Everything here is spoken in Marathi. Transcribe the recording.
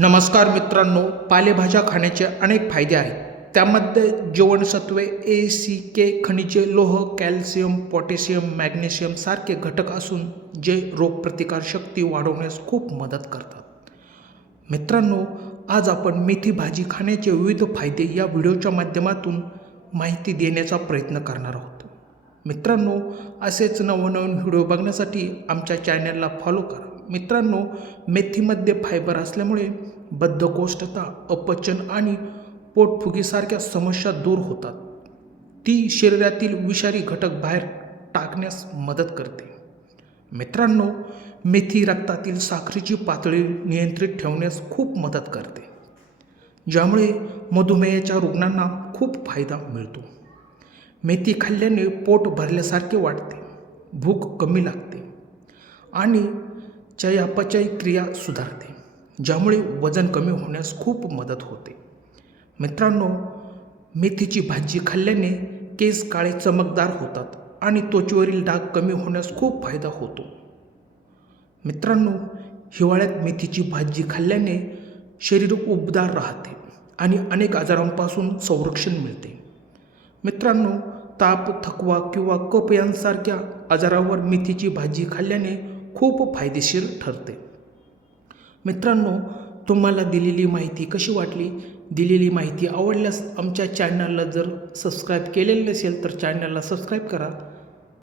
नमस्कार मित्रांनो पालेभाज्या खाण्याचे अनेक फायदे आहेत. त्यामध्ये जीवनसत्वे ए सी के खनिजे लोह कॅल्शियम पोटॅशियम मॅग्नेशियम सारखे घटक असून जे रोगप्रतिकारशक्ती वाढवण्यास खूप मदत करतात. मित्रांनो आज आपण मेथी भाजी खाण्याचे विविध फायदे या व्हिडिओच्या माध्यमातून माहिती देण्याचा प्रयत्न करणार आहोत. मित्रांनो असेच नवनवीन व्हिडिओ बघण्यासाठी आमच्या चॅनलला फॉलो करा. मित्रांनो मेथीमध्ये फायबर असल्यामुळे बद्धकोष्ठता अपचन आणि पोटफुगीसारख्या समस्या दूर होतात. ती शरीरातील विषारी घटक बाहेर टाकण्यास मदत करते. मित्रांनो मेथी रक्तातील साखरेची पातळी नियंत्रित ठेवण्यास खूप मदत करते ज्यामुळे मधुमेहाच्या रुग्णांना खूप फायदा मिळतो. मेथी खाल्ल्याने पोट भरल्यासारखे वाटते. भूक कमी लागते आणि चयापचय क्रिया सुधारते ज्यामुळे वजन कमी होण्यास खूप मदत होते. मित्रांनो मेथीची भाजी खाल्ल्याने केस काळे चमकदार होतात आणि त्वचेवरील डाग कमी होण्यास खूप फायदा होतो. मित्रांनो हिवाळ्यात मेथीची भाजी खाल्ल्याने शरीर उबदार राहते आणि अनेक आजारांपासून संरक्षण मिळते. मित्रांनो ताप थकवा किंवा कप यांसारख्या आजारावर मेथीची भाजी खाल्ल्याने खूप फायदेशीर ठरते. मित्रांनो तुम्हाला दिलेली माहिती कशी वाटली? दिलेली माहिती आवडल्यास आमच्या चॅनलला जर सबस्क्राईब केलेलं नसेल तर चॅनलला सबस्क्राईब करा.